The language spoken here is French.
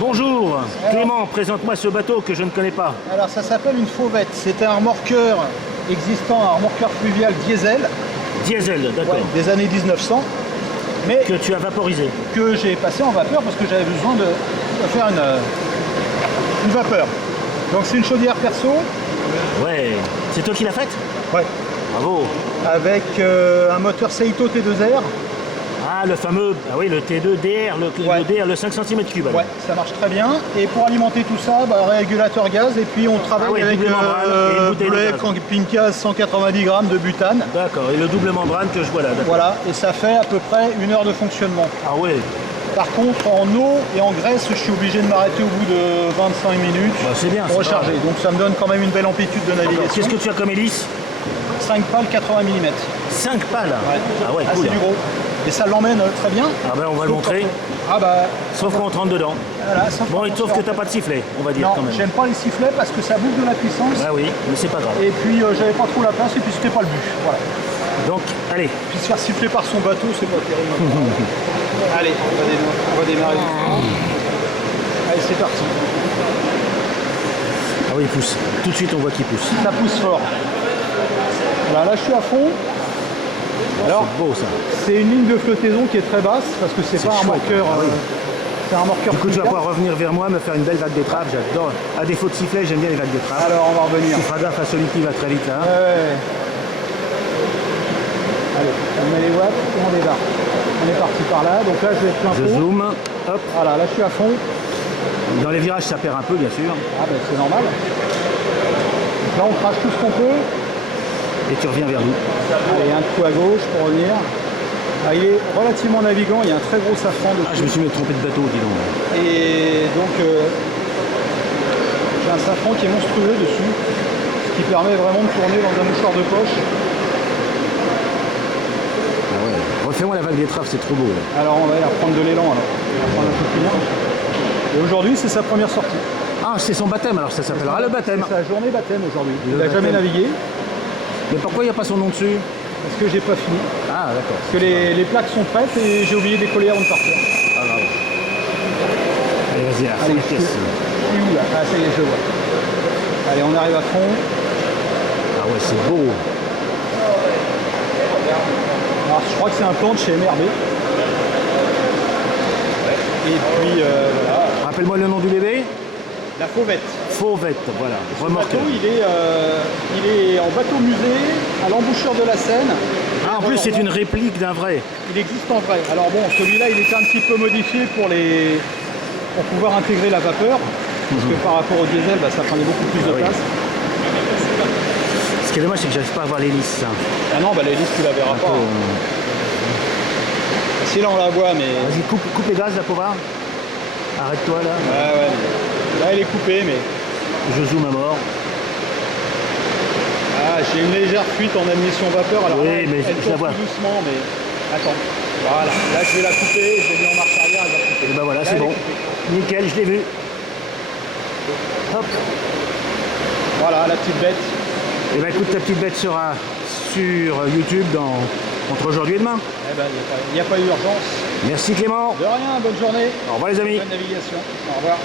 Bonjour, Alors, Clément, présente-moi ce bateau que je ne connais pas. alors ça s'appelle une fauvette, c'est un remorqueur existant, un remorqueur fluvial diesel Diesel, d'accord. des années 1900, mais Que tu as vaporisé. que j'ai passé en vapeur parce que j'avais besoin de faire une vapeur. Donc c'est une chaudière perso, Ouais. C'est toi qui l'as faite? ouais, Bravo. avec un moteur Seito T2R. Ah, le fameux, ah oui, le T2DR, Ouais. le DR, le 5 cm3. Ouais, ça marche très bien. Et pour alimenter tout ça, régulateur gaz. Et puis on travaille Ah ouais, avec double membrane et une bouteille de Blue gaz. Camping Gaz 190 grammes de butane. D'accord, et le double membrane que je vois là, d'accord. Voilà, et ça fait à peu près 1 heure de fonctionnement. Ah ouais, Par contre, en eau et en graisse, je suis obligé de m'arrêter au bout de 25 minutes bah, c'est bien. pour c'est pas recharger. mal. Donc ça me donne quand même une belle amplitude de D'accord. navigation. Qu'est-ce que tu as comme hélice? 5 pales 80 mm. 5 pales. Ah ouais, Ah, cool. c'est du gros. Et ça l'emmène très bien. Ah ben on va le montrer. Ah bah Sauf qu'on rentre dedans. voilà, ça Bon, sauf que t'as pas de sifflet, on va dire Non, quand même. j'aime pas les sifflets parce que ça bouffe de la puissance. Ah oui, mais c'est pas grave. Et puis j'avais pas trop la place et puis c'était pas le but. Voilà. Donc, allez. Puis se faire siffler par son bateau, c'est pas terrible. Allez, on va démarrer. Allez, c'est parti. Ah oui, il pousse. Tout de suite, on voit qu'il pousse. Ça pousse fort. Voilà, là je suis à fond. Alors, C'est beau ça. c'est une ligne de flottaison qui est très basse parce que c'est pas un chouette, remorqueur. ah oui. C'est un remorqueur Du coup, tu vas fluvial. pouvoir revenir vers moi, me faire une belle vague d'étrave. J'adore. À défaut de sifflet, j'aime bien les vagues d'étrave. Alors on va revenir. Tu feras gaffe à celui qui va très vite là. Ouais. Allez, on met les watts et on débarque. On est parti par là, donc là je vais être plein Je pot. zoome. Hop. Voilà, là je suis à fond. Dans les virages, ça perd un peu, bien sûr. Ah ben c'est normal. Donc là on crache tout ce qu'on peut. Et tu reviens vers nous. Allez, un coup à gauche pour revenir. Ah, il est relativement navigant, il y a un très gros safran Ah, je me dessus. suis même trompé de bateau, dis donc. Et donc j'ai un safran qui est monstrueux dessus, ce qui permet vraiment de tourner dans un mouchoir de poche. Ah ouais. Refais-moi la vague d'étrave, c'est trop beau. Là. Alors on va aller reprendre de l'élan alors. On va prendre un peu plus loin. Et aujourd'hui c'est sa première sortie. Ah, c'est son baptême, alors ça s'appellera le baptême. C'est sa journée baptême aujourd'hui. Il Le n'a jamais baptême. navigué Mais pourquoi il n'y a pas son nom dessus? parce que j'ai pas fini. Ah, d'accord. Parce que les plaques sont prêtes et j'ai oublié de décoller avant de partir. Ah, grave. Allez, vas-y, à fond Allez, les je caisses. suis où là? Ah ça y est, je vois. Allez, on arrive à fond. Ah ouais, c'est beau. Alors je crois que c'est un plan de chez MRB. Et puis voilà, Rappelle-moi le nom du bébé. la fauvette. Fauvette, voilà. Ce Remorqueur. bateau, il est en bateau musée à l'embouchure de la Seine. Ah, en plus, c'est une réplique d'un vrai. Il existe en vrai. Alors bon, celui-là, il était un petit peu modifié pour pouvoir intégrer la vapeur. Parce que par rapport au diesel, ça prenait beaucoup plus de oui. place. Ce qui est dommage, c'est que j'arrive pas à voir l'hélice. Ah non, l'hélice, tu la verras pas. Si là, on la voit, mais... Vas-y, coupe les gaz, là, pour voir. Arrête-toi, là. Ouais. Là, elle est coupée, mais... Je zoome à mort. Ah, j'ai une légère fuite en admission vapeur. Alors Oui, là, mais elle je la tourne vois. tout doucement, mais... Attends. Voilà. Là, je vais la couper. Je l'ai mis en marche arrière. Elle va couper. Et ben voilà, Là, c'est elle est bon. coupée. Nickel, je l'ai vu. Hop. Voilà, la petite bête. Et ben écoute, ta petite bête sera sur YouTube entre aujourd'hui et demain. Eh ben, il n'y a pas eu urgence. Merci Clément. De rien, bonne journée. Au revoir les amis. Bonne navigation. Au revoir.